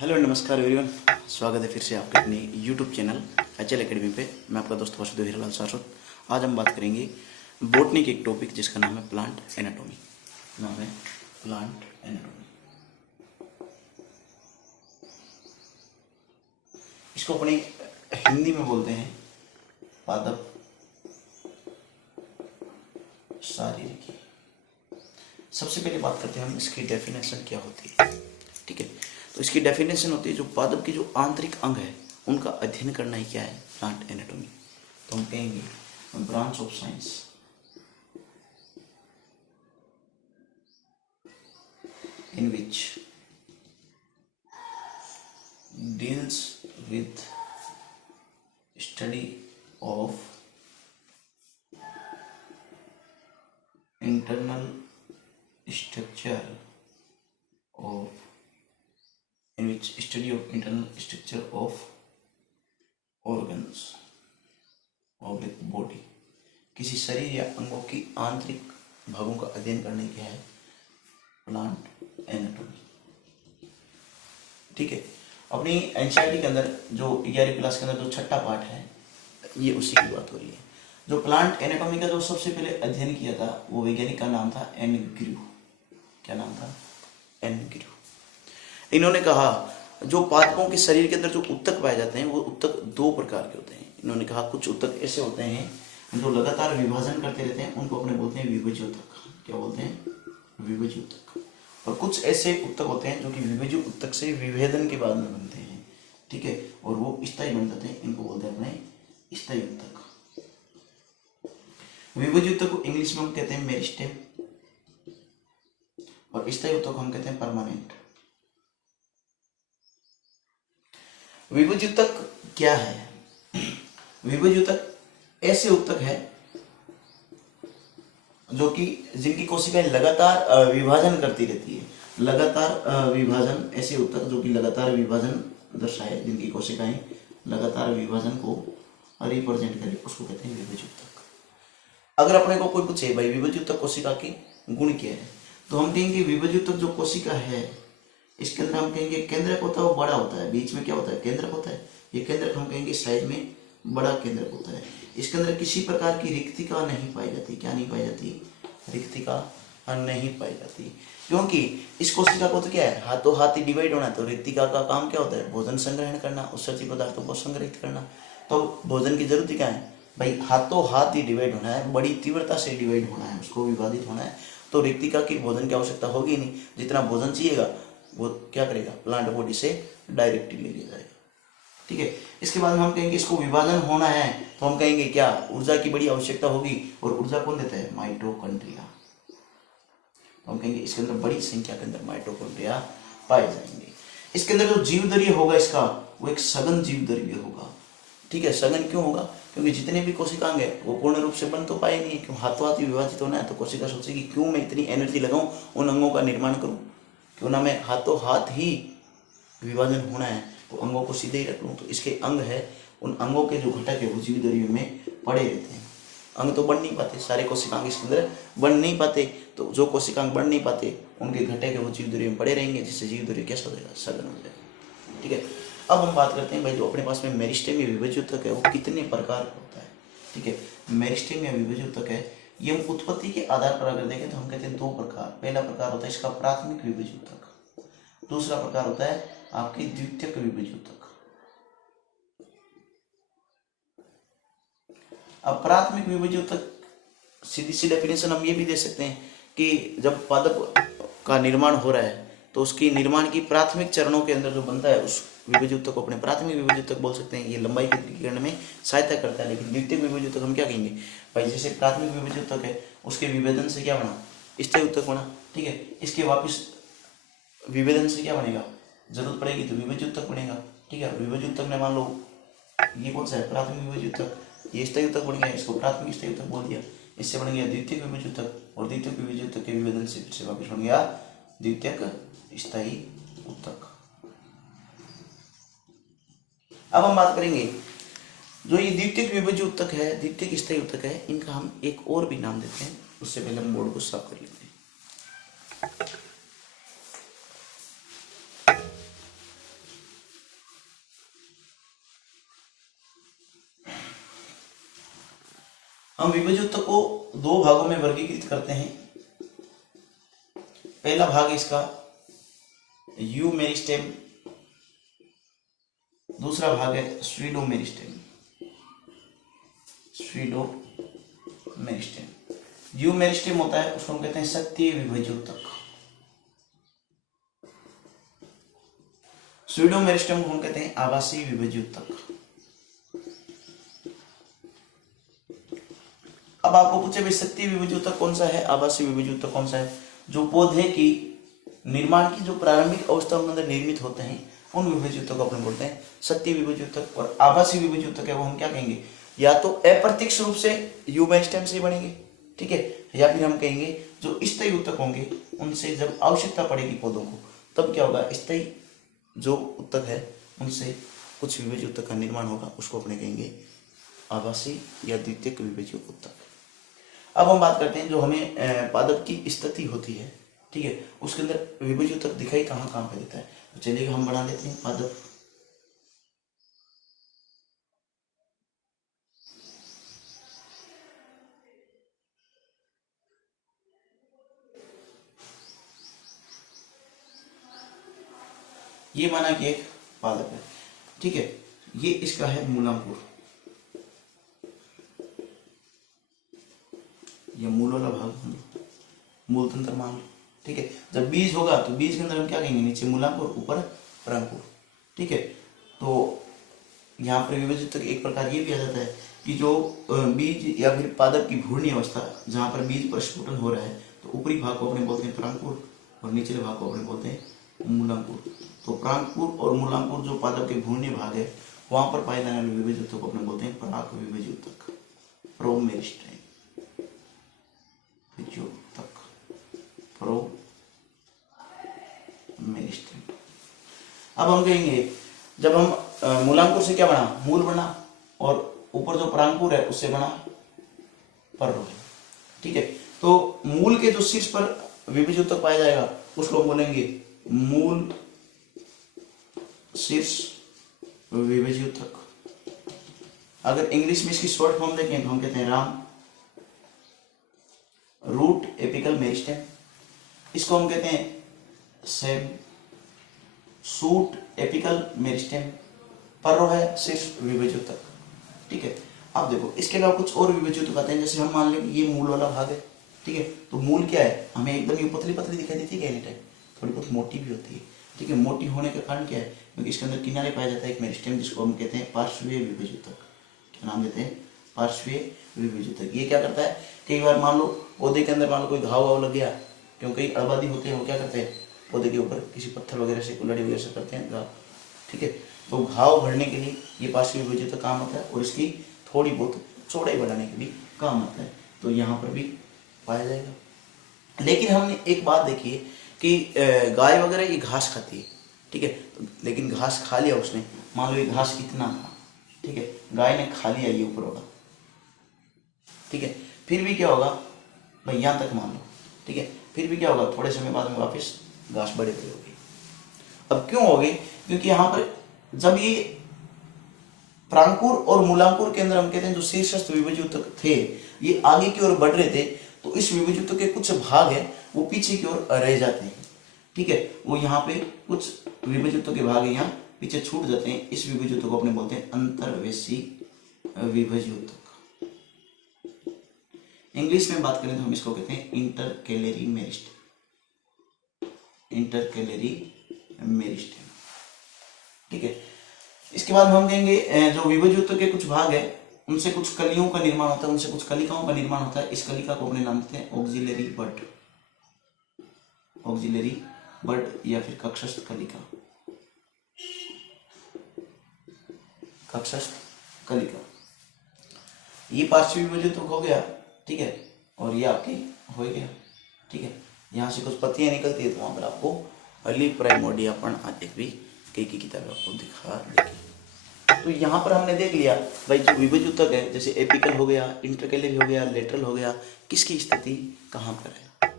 Hello नमस्कार everyone. स्वागत है फिर से आपके अपने यूट्यूब चैनल एचएल एकेडमी पे। मैं आपका दोस्त वासुदेव हीरालाल सारस्वत। आज हम बात करेंगे बोटनी के एक टॉपिक जिसका नाम है प्लांट एनाटॉमी। नाम है प्लांट एनाटॉमी। इसको अपने हिंदी में बोलते हैं पादप शारीरिकी। सबसे पहले बात करते हैं हम इसकी डेफिनेशन क्या होती है। ठीक है, तो इसकी डेफिनेशन होती है जो पादप के जो आंतरिक अंग है उनका अध्ययन करना ही क्या है, प्लांट एनाटॉमी। तो हम कहेंगे branch of science in which deals with study of internal structure of in which study of internal structure of organs of body। किसी शरीर या अंगों की आंतरिक भागों का अध्ययन करने क्या है, प्लांट एनाटॉमी। ठीक है, अपनी एनसीईआरटी के अंदर जो 11वीं क्लास के अंदर जो छठा पार्ट है ये उसी की बात हो रही है। जो प्लांट एनाटॉमी का जो सबसे पहले अध्ययन किया था वो वैज्ञानिक का नाम था एन ग्रू। क्या नाम था? एन ग्रू। इन्होंने कहा जो पादपों के शरीर के अंदर जो उत्तक पाए जाते हैं वो उत्तक दो प्रकार के होते हैं। इन्होंने कहा कुछ उत्तक ऐसे होते हैं जो लगातार विभाजन करते रहते हैं, उनको अपने बोलते हैं विभज्य उत्तक। क्या बोलते हैं? विभज्य उत्तक। और कुछ ऐसे उत्तक होते हैं जो कि विभज्य उत्तक से विभेदन के बाद में बनते हैं। ठीक है, और वो स्थायी बन जाते हैं, इनको बोलते हैं अपने स्थायी उत्तक। विभज्य उत्तक को इंग्लिश में हम कहते हैं मेरिस्टेम और स्थायी उत्तक को हम कहते हैं परमानेंट। विभज्य उत्तक क्या है? विभज्य उत्तक ऐसे उत्तक है जो कि जिनकी कोशिकाएं लगातार विभाजन करती रहती है। लगातार विभाजन, ऐसे उत्तक जो कि लगातार विभाजन दर्शाए, जिनकी कोशिकाएं लगातार विभाजन को रिप्रेजेंट करें, उसको कहते हैं विभज्य उत्तक। अगर अपने को कोई पूछे भाई विभज्य उत्तक कोशिका के गुण क्या है, तो हम कहेंगे विभज्य उत्तक जो कोशिका है इसके अंदर हम कहेंगे केंद्रक होता है, वो बड़ा होता है। बीच में क्या होता है? केंद्रक होता है। ये केंद्रक हम कहेंगे साइड में बड़ा केंद्रक होता है। इसके अंदर किसी प्रकार की रिक्तिका नहीं पाई जाती। क्या नहीं पाई जाती? रिक्तिका नहीं पाई जाती, क्योंकि इस कोशिका को तो क्या है, हाथों हाथ ही डिवाइड होना है। तो रिक्तिका का काम क्या होता है? भोजन संग्रहण करना, उत्सर्जित पदार्थों को संग्रहित करना। तो भोजन की जरूरत क्या है भाई? हाथों हाथ ही डिवाइड होना है, बड़ी तीव्रता से डिवाइड होना है, उसको विभाजित होना है। तो रिक्तिका की भोजन की आवश्यकता होगी नहीं। जितना भोजन चाहिएगा वो क्या करेगा? प्लांट बॉडी से डायरेक्टली ले लिया जाएगा। ठीक है, इसके बाद हम कहेंगे इसको विभाजन होना है, तो हम कहेंगे क्या? ऊर्जा की बड़ी आवश्यकता होगी। और ऊर्जा कौन देता है? माइटोकॉन्ड्रिया। हम कहेंगे इसके अंदर बड़ी संख्या के अंदर माइटोकॉन्ड्रिया पाए जाएंगे। इसके अंदर जो जीवद्रव्य होगा इसका, वो एक सघन जीवद्रव्य होगा। ठीक है, सघन क्यों होगा? क्योंकि जितने भी कोशिकांग है वो पूर्ण रूप से बन तो पाए नहीं है। क्यों? हाथों हाथ विभाजित होना है, तो कोशिका सोचेगी क्यों मैं इतनी एनर्जी लगाऊं, उन अंगों का निर्माण करूं, क्यों ना मैं हाथों हाथ ही विभाजन होना है तो अंगों को सीधे ही रख लूं। तो इसके अंग है, उन अंगों के जो घटक है वो जीवद्रव्य में पड़े रहते हैं। अंग तो बढ़ नहीं पाते, सारे कोशिकांग इसके अंदर बढ़ नहीं पाते। तो जो कोशिकांग बढ़ नहीं पाते उनके घटक है वो जीवद्रव्य में पड़े रहेंगे, जिससे जीवद्रव्य कैसा हो जाएगा? सघन हो जाएगा। ठीक है, अब हम बात करते हैं भाई जो अपने पास में मेरिस्टेम या विभज्य उत्तक है वो कितने प्रकार का होता है। ठीक है, मेरिस्टेम या विभज्य उत्तक है, ये हम उत्पत्ति के आधार पर अगर देखें तो हम कहते हैं दो प्रकार। पहला प्रकार होता है इसका प्राथमिक विभज्य उत्तक, दूसरा प्रकार होता है आपकी द्वितीयक विभज्य उत्तक। अब प्राथमिक विभज्य उत्तक सीधी सी डेफिनेशन हम ये भी दे सकते हैं कि जब पादप का निर्माण हो रहा है तो उसकी निर्माण की प्राथमिक चरणों के अंदर जो बनता है उस विभज्य उत्तक को अपने प्राथमिक विभज्य उत्तक बोल सकते हैं। ये लंबाई वृद्धिकरण में सहायता करता है। लेकिन द्वितीयक विभज्य उत्तक हम क्या कहेंगे भाई? जैसे प्राथमिक विभज्य उत्तक है उसके विभेदन से क्या बना? स्थायी उत्तक बना। ठीक है, इसके वापिस विभेदन से क्या बनेगा? जरूरत पड़ेगी तो विभज्य उत्तक बनेगा। ठीक है, विभज्य उत्तक ने मान लो ये कौन सा है? प्राथमिक विभज्य उत्तक। ये स्थायी उत्तक बन गया, इसको प्राथमिक स्थायी उत्तक बोल दिया। इससे बन गया द्वितीयक विभज्य उत्तक, और द्वितीयक विभज्य उत्तक के विभेदन से फिर से वापिस बन गया द्वितीयक स्थायी उत्तक। अब हम बात करेंगे जो ये द्वितीयक विभज्य उत्तक है, द्वितीयक स्थायी उत्तक है, इनका हम एक और भी नाम देते हैं। उससे पहले हम बोर्ड को साफ कर लेते हैं। हम विभज्य को दो भागों में वर्गीकृत करते हैं। पहला भाग इसका यू मेरिस्टेम, दूसरा भाग है pseudo meristem. Pseudo meristem, you meristem होता है उसको हम कहते हैं सक्रिय विभज्य ऊतक। स्यूडो मेरिस्टेम को हम कहते हैं आभासी विभज्य ऊतक। अब आपको पूछे भाई सक्रिय विभज्य ऊतक कौन सा है, आभासी विभज्य ऊतक कौन सा है? जो पौधे की निर्माण की जो प्रारंभिक अवस्था के अंदर निर्मित होते हैं उन विभज्य ऊतक को अपन बोलते हैं सक्रिय विभज्य ऊतक। और आभासी विभज्य ऊतक है वो हम क्या कहेंगे, या तो अप्रत्यक्ष रूप से यू मेरिस्टेम से बनेंगे, ठीक है, या फिर हम कहेंगे जो स्थायी ऊतक होंगे उनसे जब आवश्यकता पड़ेगी पौधों को तब क्या होगा, स्थायी जो ऊतक है उनसे कुछ विभज्य ऊतक का निर्माण होगा, उसको अपने कहेंगे आभासी या द्वितीयक विभज्य ऊतक। अब हम बात करते हैं जो हमें पादप की स्थिति होती है, ठीक है, उसके अंदर विभज्य ऊतक दिखाई कहाँ कहाँ पे देता है। तो चलिए हम बना लेते हैं पादप। ये माना कि एक पादप है, ठीक है, ये इसका है मूलांकुर, ये मूल वाला भाग मूल तंत्र मान लो, ठीक है। जब बीज होगा तो बीज के अंदर हम क्या कहेंगे, नीचे मूलांकुर ऊपर परांकुर, ठीक है। तो यहाँ पर विभज्य ऊतक एक प्रकार ये भी आ जाता है कि जो बीज या फिर पादप की भ्रूण अवस्था जहाँ पर बीज प्रस्फुटन हो रहा है तो ऊपरी भाग को अपने बोलते हैं परांकुर और निचले भाग को अपने बोलते हैं मूलांकुर। तो परांकुर और मूलांकुर जो पादप के भ्रूण भाग है वहां पर पाए जाने वाले विभज्य ऊतक को अपने बोलते हैं पराग विभज्य ऊतक, प्रोमेरिस्टेम ऊतक, प्रोमेरिस्टेम। अब हम कहेंगे जब हम मूलांकुर से क्या बना, मूल बना, और ऊपर जो परांकुर है उससे बना पर्व, ठीक है। तो मूल के जो शीर्ष पर विभज्य ऊतक पाया जाएगा उसको बोलेंगे मूल शीर्ष विभज्य ऊतक। अगर इंग्लिश में इसकी शॉर्ट फॉर्म देखें तो हम कहते हैं राम रूट एपिकल मेरिस्टेम, इसको हम कहते हैं सेम सूट एपिकल मेरिस्टेम, पर्व है शीर्ष विभज्य ऊतक, ठीक है। अब देखो इसके अलावा कुछ और विभज्य ऊतक आते हैं, जैसे हम मान लें ये मूल वाला भाग है, ठीक है। तो मूल क्या है, हमें एकदम ये पतली पतली दिखाई देती है एनी टाइम, थोड़ी बहुत मोटी भी होती है, ठीक है। मोटी होने का कारण क्या है, क्योंकि इसके अंदर किनारे पाया जाता है एक मेरिस्टेम जिसको हम कहते हैं पार्श्वीय विभज्य ऊतक, क्या नाम देते हैं, पार्श्वीय विभज्य ऊतक। ये क्या करता है, कई बार मान लो पौधे के अंदर मान लो कोई घाव वाव लग गया, क्योंकि आबादी होते हैं वो क्या करते हैं पौधे के ऊपर किसी पत्थर वगैरह से कुल्हाड़ी वगैरह से करते हैं घाव, ठीक है। तो घाव भरने के लिए ये पार्श्वीय विभज्य ऊतक काम आता है और इसकी थोड़ी बहुत चौड़ाई बढ़ाने के लिए काम आता है, तो यहाँ पर भी पाया जाएगा। लेकिन हमने एक बात देखी है कि गाय वगैरह ये घास खाती है, ठीक है, तो लेकिन घास खा लिया उसने, मान लो ये घास कितना था, ठीक है, गाय ने खा लिया ये ऊपर होगा, ठीक है, फिर भी क्या होगा भाई यहाँ तक मान लो, ठीक है, फिर भी क्या होगा थोड़े समय बाद में वापस घास बड़े बड़े होगी। अब क्यों होगी, क्योंकि यहाँ पर जब ये प्रांकुर और मूलांकुर के अंदर हम कहते हैं जो शीर्षस्थ विभज्य ऊतक थे ये आगे की ओर बढ़ रहे थे, तो इस विभज्य ऊतक के कुछ भाग है वो पीछे की ओर रह जाते हैं, ठीक है। वो यहाँ पे कुछ विभज्य ऊतक के भाग यहाँ पीछे छूट जाते हैं, इस विभज्य ऊतक को अपने बोलते हैं अंतर्वेशी विभज्य ऊतक। इंग्लिश में बात करें तो हम इसको कहते हैं इंटरकैलरी मेरिस्टेम, इंटरकैलरी मेरिस्टेम, ठीक है। इसके बाद हम कहेंगे जो विभज्य ऊतक के कुछ भाग है उनसे कुछ कलियों का निर्माण होता है, उनसे कुछ कलिकाओं का निर्माण होता है। इस कलिका को अपने नाम देते हैं ऑक्सिलरी बड, ऑक्सिलरी बड या फिर कक्षस्थ कलिका, कक्षस्थ कलिका। ये पार्श्व विभज्य ऊतक हो गया, ठीक है, और ये आपकी हो गया, ठीक है। यहाँ से कुछ पत्तियां निकलती है तो वहां पर आपको अर्ली प्राइमोर्डिया एक भी कई की किताब आपको दिखा देगी। तो यहाँ पर हमने देख लिया भाई जो विभज्य ऊतक है जैसे एपिकल हो गया, इंटरकैलरी हो गया, लेटरल हो गया, किसकी स्थिति कहाँ पर है,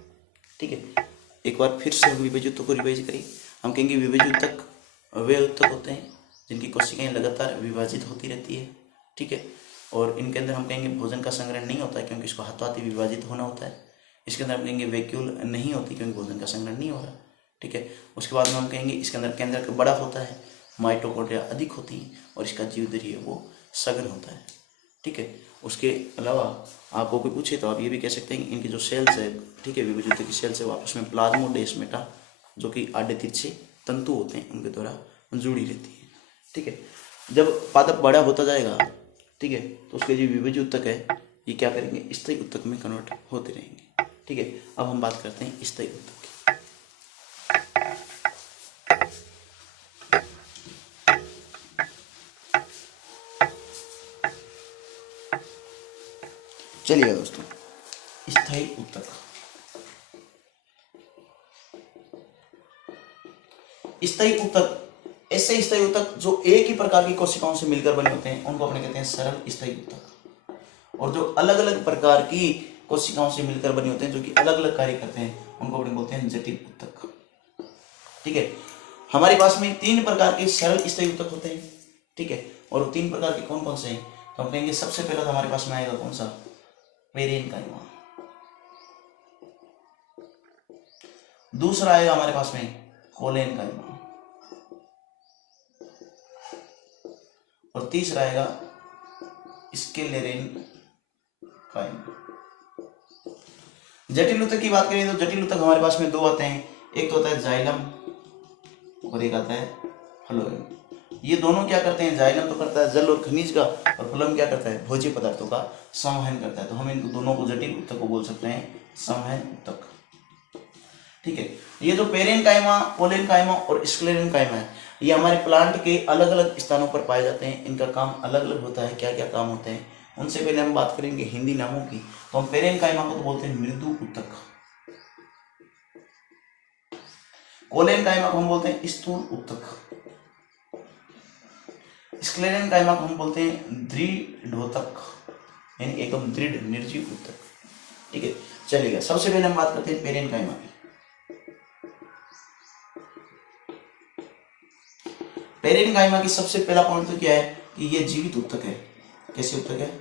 ठीक है। एक बार फिर से हम विभज्य ऊतक को रिवाइज करें। हम कहेंगे विभज्य ऊतक वे ऊतक होते हैं जिनकी कोशिकाएं लगातार विभाजित होती रहती है, ठीक है। और इनके अंदर हम कहेंगे भोजन का संग्रहण नहीं होता है क्योंकि इसको हाथों हाथ ही विभाजित होना होता है। इसके अंदर हम कहेंगे वैक्यूल नहीं होती क्योंकि भोजन का संग्रहण नहीं हो रहा। ठीक है, उसके बाद में हम कहेंगे इसके अंदर केंद्रक बड़ा होता है, माइटोकॉन्ड्रिया अधिक होती है और इसका जीवधरी है वो सघन होता है। ठीक है, उसके अलावा आपको कोई पूछे तो आप ये भी कह सकते हैं कि इनके जो सेल्स है, ठीक है, विभाजित की सेल्स है वो आपस में प्लाज्मोडेस्माटा जो कि आधे तिरछे तंतु होते हैं उनके द्वारा जुड़ी रहती है। ठीक है, जब पादप बड़ा होता जाएगा, ठीक है, तो उसके जो विभाज्य ऊतक है ये क्या करेंगे, स्थायी ऊतक में कन्वर्ट होते रहेंगे। ठीक है, अब हम बात करते हैं स्थायी ऊतक की। चलिए दोस्तों, स्थायी ऊतक, स्थायी ऊतक ऐसे स्थायी ऊतक जो एक ही प्रकार की कोशिकाओं से मिलकर बने होते हैं उनको अपने कहते हैं सरल स्थायी ऊतक, और जो अलग अलग प्रकार की कोशिकाओं से मिलकर बने होते हैं जो कि अलग अलग कार्य करते हैं उनको अपने बोलते हैं जटिल ऊतक। ठीक है, हमारे पास में 3 प्रकार के सरल स्थायी ऊतक होते हैं। ठीक है, और वो 3 प्रकार के कौन कौन से हैं, तो हम कहेंगे सबसे पहला तो हमारे पास में आएगा कौन सा, पेरेनकाइमा। दूसरा आएगा हमारे पास में कोलेनकाइमा, और तीसरा आएगा स्क्लेरेनकाइमा। जटिल ऊतक की बात करें तो जटिल ऊतक हमारे पास में 2 आते हैं, एक तो होता है जाइलम और एक आता है फ्लोएम। ये दोनों क्या करते हैं, जाइलम तो करता है जल और खनिज का, और फ्लोएम क्या करता है, भोज्य पदार्थों का संवहन करता है। तो हम इन दोनों को जटिल ऊतक को बोल सकते हैं संवहन ऊतक। ठीक है, ये जो पेरेनकाइमा, कोलेनकाइमा और स्क्लेरेनकाइमा है ये हमारे प्लांट के अलग अलग स्थानों पर पाए जाते हैं। इनका काम अलग अलग होता है, क्या क्या काम होते हैं उनसे पहले हम बात करेंगे हिंदी नामों की। तो हम पेरेनकाइमा को तो बोलते हैं मृदु ऊतक, कोलेनकाइमा को हम बोलते हैं स्थूल ऊतक, स्क्लेरेनकाइमा को हम बोलते हैं दृढ़ोतक यानी एकदम दृढ़ निर्जीव ऊतक। ठीक है, चलिएगा, सबसे पहले हम बात करते हैं पेरेनकाइमा की। पेरेनकाइमा की सबसे पहला पॉइंट तो क्या है कि ये जीवित ऊतक है। कैसे ऊतक है,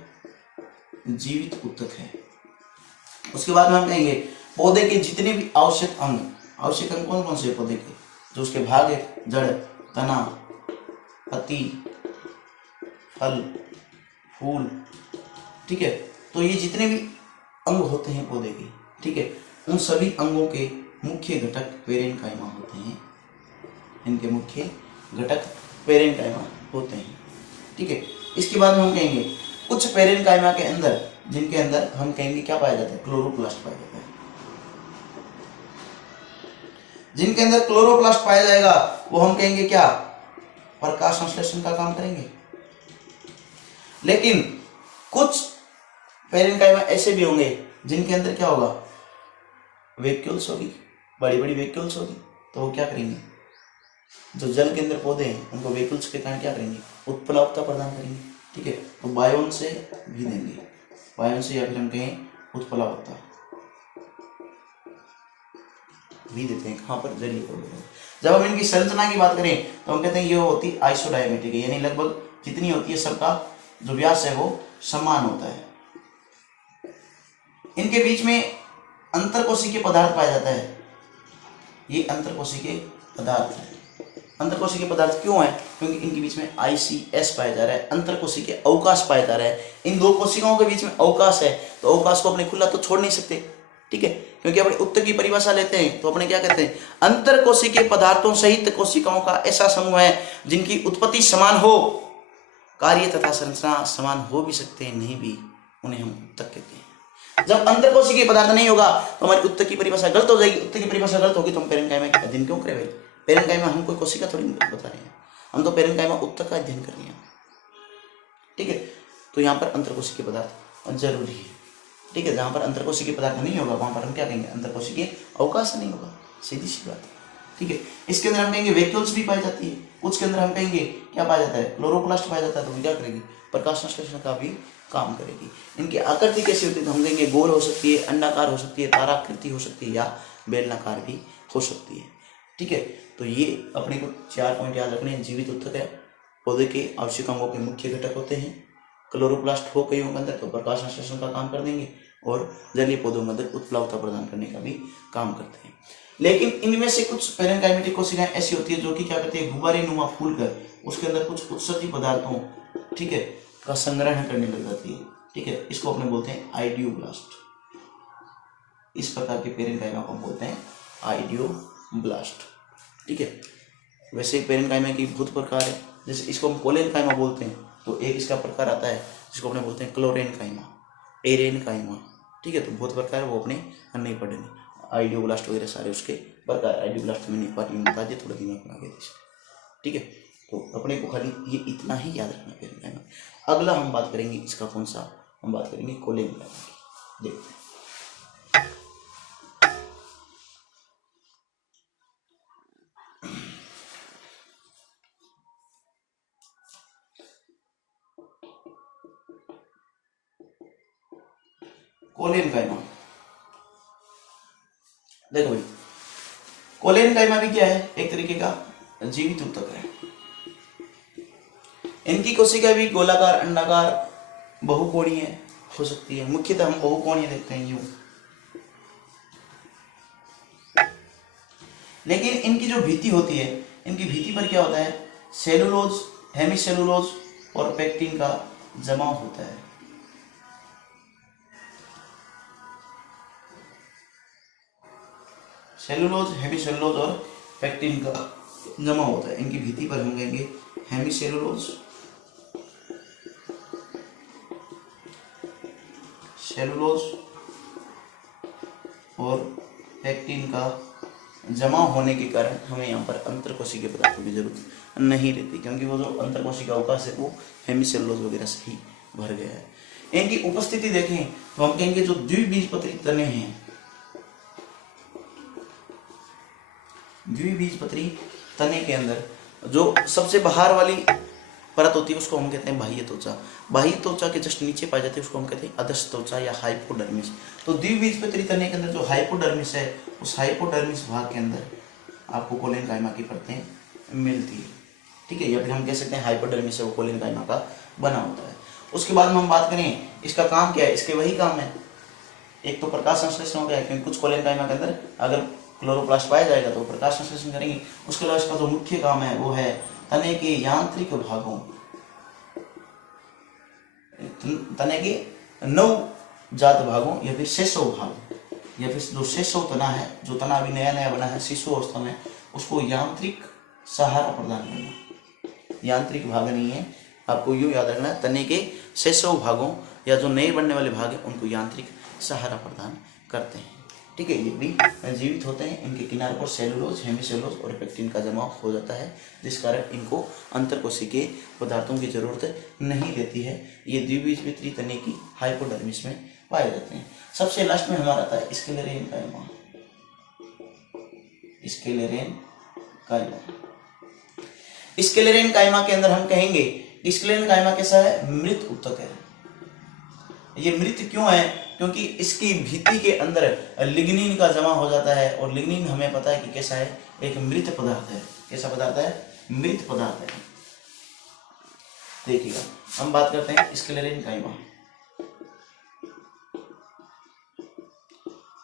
जीवित ऊतक है। उसके बाद में हम कहेंगे पौधे के जितने भी आवश्यक अंग कौन कौन से पौधे के, जो उसके भाग है, जड़, तना, पत्ती, फल, फूल। ठीक है, तो ये जितने भी अंग होते हैं पौधे के, ठीक है, उन सभी अंगों के मुख्य घटक पेरेनकाइमा होते हैं। इनके मुख्य घटक पेरेनकाइमा होते हैं। ठीक है, इसके बाद में हम कहेंगे कुछ पेरेनकाइमा के अंदर, जिनके अंदर हम कहेंगे क्या पाया जाता है, क्लोरोप्लास्ट पाया जाता है। जिनके अंदर क्लोरोप्लास्ट पाया जाएगा वो हम कहेंगे क्या, प्रकाश संश्लेषण का काम करेंगे। लेकिन कुछ पेरेनकाइमा ऐसे भी होंगे जिनके अंदर क्या होगा, वैक्यूल्स होगी, बड़ी बड़ी वैक्यूल्स होगी। तो वो क्या करेंगे, जो जल के अंदर पौधे हैं उनको वैक्यूल्स के कारण क्या करेंगे, उत्प्लावकता प्रदान करेंगे। ठीक है, तो बायोन से भी देंगे, बायोन से, या फिर हम कहें उत्प्लावकता भी देते हैं। कहाँ पर, जलीय पौधे में। जब हम इनकी संरचना की बात करें तो हम कहते हैं ये होती आइसोडायमेट्रिक, यानी लगभग जितनी होती है सबका जो व्यास है वो समान होता है। इनके बीच में अंतरकोशिकीय पदार्थ पाया जाता है। ये अंतरकोशिकीय पदार्थ है। अंतरकोशिकीय पदार्थ क्यों है, क्योंकि इनके बीच में ICS पाया जा रहा है, अंतरकोशिकीय अवकाश पाया जा रहा है। इन दो कोशिकाओं के बीच में अवकाश है, तो अवकाश को अपने खुला तो छोड़ नहीं सकते। ठीक है, क्योंकि अपने ऊतक की परिभाषा लेते हैं तो अपने क्या कहते हैं, अंतरकोशिकीय पदार्थों सहित कोशिकाओं का ऐसा समूह है जिनकी उत्पत्ति समान हो, कार्य तथा संरचना समान हो भी सकते हैं, नहीं भी, उन्हें हम ऊतक कहते हैं। जब अंतरकोशिकीय पदार्थ नहीं होगा तो हमारी ऊतक की परिभाषा गलत हो जाएगी। ऊतक की परिभाषा गलत होगी तो हम पेरेनकाइमा का अध्ययन क्यों करें भाई। पेरेनकाइमा हम कोई कोशिका थोड़ी बता रहे हैं, हम तो पेरेनकाइमा ऊतक का अध्ययन कर रहे हैं। ठीक है, तो यहाँ पर अंतरकोशिकीय पदार्थ जरूरी है। ठीक है, जहाँ पर अंतरकोशिकीय पदार्थ नहीं होगा वहाँ पर हम क्या कहेंगे, अंतरकोशिकीय अवकाश नहीं होगा, सीधी सी बात है। ठीक है, इसके अंदर हम कहेंगे वैक्यूल्स भी पाई जाती है, कुछ के अंदर हम कहेंगे क्या पाया जाता है, क्लोरोप्लास्ट पाया जाता है। तो वो क्या करेगी, प्रकाश संश्लेषण का भी काम करेगी। इनकी आकृति कैसी होती है, तो हम कहेंगे गोल हो सकती है, अंडाकार हो सकती है, ताराकृति हो सकती है, या बेलनाकार भी हो सकती है। ठीक है, तो ये अपने को 4 पॉइंट याद रखने हैं। जीवित ऊतक है, पौधे के आवश्यक अंगों के मुख्य घटक होते हैं, क्लोरोप्लास्ट हो कईयों के अंदर तो प्रकाश संश्लेषण का काम कर देंगे, और जलीय पौधों में अंदर उत्प्लावता प्रदान करने का भी काम करते हैं। लेकिन इनमें से कुछ पैरेनकाइमेटिक कोशिकाएं ऐसी होती है जो कि क्या करती है, गुब्बारे नुमा फूल कर उसके अंदर कुछ उत्सर्जी पदार्थों, ठीक है, का संग्रहण करने लग जाती है, ठीक है। इसको अपने बोलते हैं आइडियोब्लास्ट। इस प्रकार के पैरेनकाइमा को हम बोलते हैं आइडियोब्लास्ट, ठीक है। वैसे पैरेनकाइमा की बहुत प्रकार है, जैसे इसको हम कोलेनकाइमा बोलते हैं, तो एक इसका प्रकार आता है जिसको अपने बोलते हैं क्लोरेनकाइमा, एरेनकाइमा, ठीक है। तो बहुत प्रकार है, वो अपने नहीं पढ़ेंगे। आइडियोब्लास्ट वगैरह सारे उसके प्रकार। आइडियोब्लास्ट में नहीं पार्टी बता दिया, थोड़ा दिमाग में आ गया, ठीक है। तो अपने को खाली ये इतना ही याद रखना पैरेनकाइमा। अगला हम बात करेंगे इसका कौन सा, हम बात करेंगे कोलेनकाइमा की। देखते हैं कोलेनकाइमा। देखो भाई, कोलेनकाइमा भी क्या है, एक तरीके का जीवित ऊतक है। इनकी कोशिका भी गोलाकार, अंडाकार, बहुकोणीय हो सकती है। मुख्यतः हम बहुकोणीय देखते हैं यूं, लेकिन इनकी जो भित्ति होती है, इनकी भित्ति पर क्या होता है, सेलुलोज, हेमिसेलुलोज और पेक्टिन का जमाव होता है। सेलुलोज, हेमिसेलुलोज और पेक्टिन का जमा होता है। इनकी भित्ति पर हम कहेंगे हेमिसेलुलोज, सेलुलोज और पेक्टिन का जमा होने के कारण हमें यहाँ पर अंतरकोशिकीय पदार्थों की जरूरत नहीं रहती, क्योंकि वो जो अंतरकोशिका अवकाश है वो हेमिसेलुलोज वगैरह से ही भर गया है। इनकी उपस्थिति देखें तो हम कहेंगे जो द्विबीजपत्री तने हैं, द्विबीजपत्री तने के अंदर जो सबसे बाहर वाली परत होती है उसको हम कहते हैं बाह्य त्वचा। बाह्य त्वचा के जस्ट नीचे पाई जाती है उसको हम कहते हैं अधस त्वचा या हाइपोडर्मिस। तो द्विबीजपत्री तने के अंदर जो हाइपोडर्मिस है, उस हाइपोडर्मिस भाग के अंदर आपको कोलेनकाइमा की परतें मिलती है, ठीक है। या फिर हम कह सकते हैं हाइपोडर्मिस है वो कोलेनकाइमा का बना होता है। उसके बाद में हम बात करें इसका काम क्या है, इसके वही काम है। एक तो प्रकाश संश्लेषण हो गया, क्योंकि कुछ कोलेनकाइमा के अंदर अगर क्लोरोप्लास्ट पाया जाएगा तो प्रकाश संश्लेषण करेंगे। उसके अलावा इसका जो मुख्य काम है वो है तने के यांत्रिक भागों, तने के नवजात भागों या फिर शेषव भाग, या फिर जो शेषव तना है, जो तना अभी नया नया बना है शिशु अवस्था में, उसको यांत्रिक सहारा प्रदान करना। यांत्रिक भाग नहीं है, आपको यूं याद रखना, तने के शेषव भागों या जो नए बनने वाले भाग हैं उनको यांत्रिक सहारा प्रदान करते हैं, ठीक है। ये भी जीवित होते हैं। इनके किनारे पर सेलुलोज, हेमिसेलुलोज और पेक्टिन का जमाव हो जाता है, जिस कारण इनको अंतरकोशिकीय पदार्थों की जरूरत नहीं रहती है। ये द्विबीजपत्री तने की हाइपोडर्मिस में पाए जाते हैं। सबसे लास्ट में हमारा आता है स्क्लेरेनकाइमा। स्क्लेरेनकाइमा, स्क्लेरेनकाइमा के अंदर हम कहेंगे स्क्लेरेनकाइमा कैसा है, मृत ऊतक है। ये मृत क्यों है, क्योंकि इसकी भित्ति के अंदर लिग्निन का जमा हो जाता है, और लिग्निन हमें पता है कि कैसा है, एक मृत पदार्थ है। कैसा पदार्थ है, मृत पदार्थ है। देखिएगा, हम बात करते हैं स्क्लेरेनकाइमा।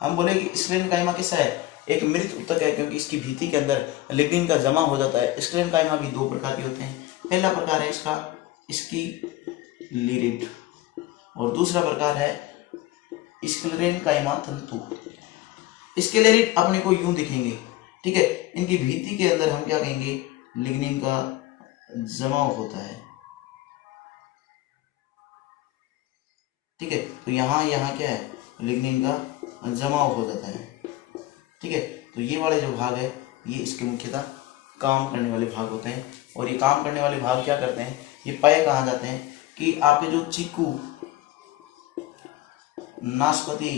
हम बोले कि स्क्लेरेनकाइमा कैसा है, एक मृत ऊतक है, क्योंकि इसकी भित्ति के अंदर लिग्निन का जमा हो जाता है। स्क्लेरेनकाइमा भी दो प्रकार के होते हैं। पहला प्रकार है इसका स्क्लेरिड, और दूसरा प्रकार है स्क्लेरेनकाइमा तंतु। स्क्लेरिड अपने को यूं दिखेंगे, ठीक है। इनकी भित्ति के अंदर हम क्या कहेंगे, लिग्निन का जमाव होता है, ठीक है। तो यहाँ क्या है, लिग्निन का जमाव हो जाता है, ठीक है। तो ये वाले जो भाग है ये इसके मुख्यतः काम करने वाले भाग होते हैं। और ये काम करने वाले भाग क्या करते हैं, ये पाए कहाँ जाते हैं कि आपके जो चीकू, नाशपाती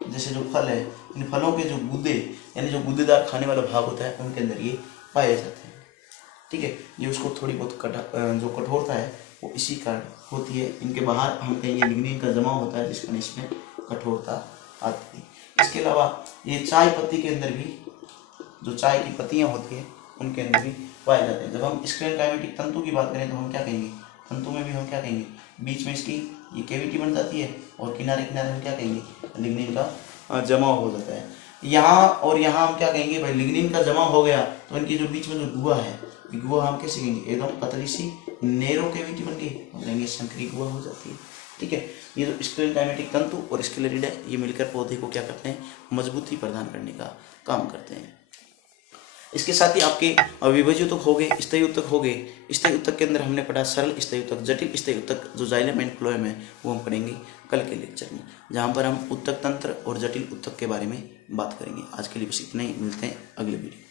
जैसे जो फल है, इन फलों के जो गुदे यानी जो गुदेदार खाने वाला भाग होता है उनके अंदर ये पाए जाते हैं, ठीक है। ये उसको थोड़ी बहुत जो कठोरता है वो इसी कारण होती है। इनके बाहर हम कहेंगे लिग्निन का जमाव होता है, जिस कारण इसमें कठोरता आती है। इसके अलावा ये चाय पत्ती के अंदर भी, जो चाय की पत्तियां होती है उनके अंदर भी पाए जाते हैं। जब हम स्क्लेरेनकाइमेटिक तंतु की बात करें तो हम क्या कहेंगे, तंतु में भी हम क्या कहेंगे, बीच में इसकी ये कैविटी बन जाती है और किनारे किनारे हम क्या कहेंगे, लिग्निन का जमाव हो जाता है। यहाँ और यहाँ हम क्या कहेंगे भाई, लिग्निन का जमाव हो गया तो इनकी जो बीच में जो गुहा है, गुहा हम कैसे कहेंगे, एकदम पतली सी नैरो कैविटी बन गई, हम कहेंगे संकरी गुहा हो जाती है। ठीक है, ये जो स्क्लेरोकाइनेटिक तंतु और स्क्लेरिड है, ये मिलकर पौधे को क्या करते हैं, मजबूती प्रदान करने का काम करते हैं। इसके साथ ही आपके विभज्य ऊतक हो गए, स्तयी ऊतक हो गए। स्तयी ऊतक के अंदर हमने पढ़ा सरल स्तयी ऊतक, जटिल स्तयी ऊतक जो जाइलम एंड फ्लोएम है, वो हम पढ़ेंगे कल के लेक्चर में, जहाँ पर हम ऊतक तंत्र और जटिल ऊतक के बारे में बात करेंगे। आज के लिए बस इतना ही, मिलते हैं अगले वीडियो।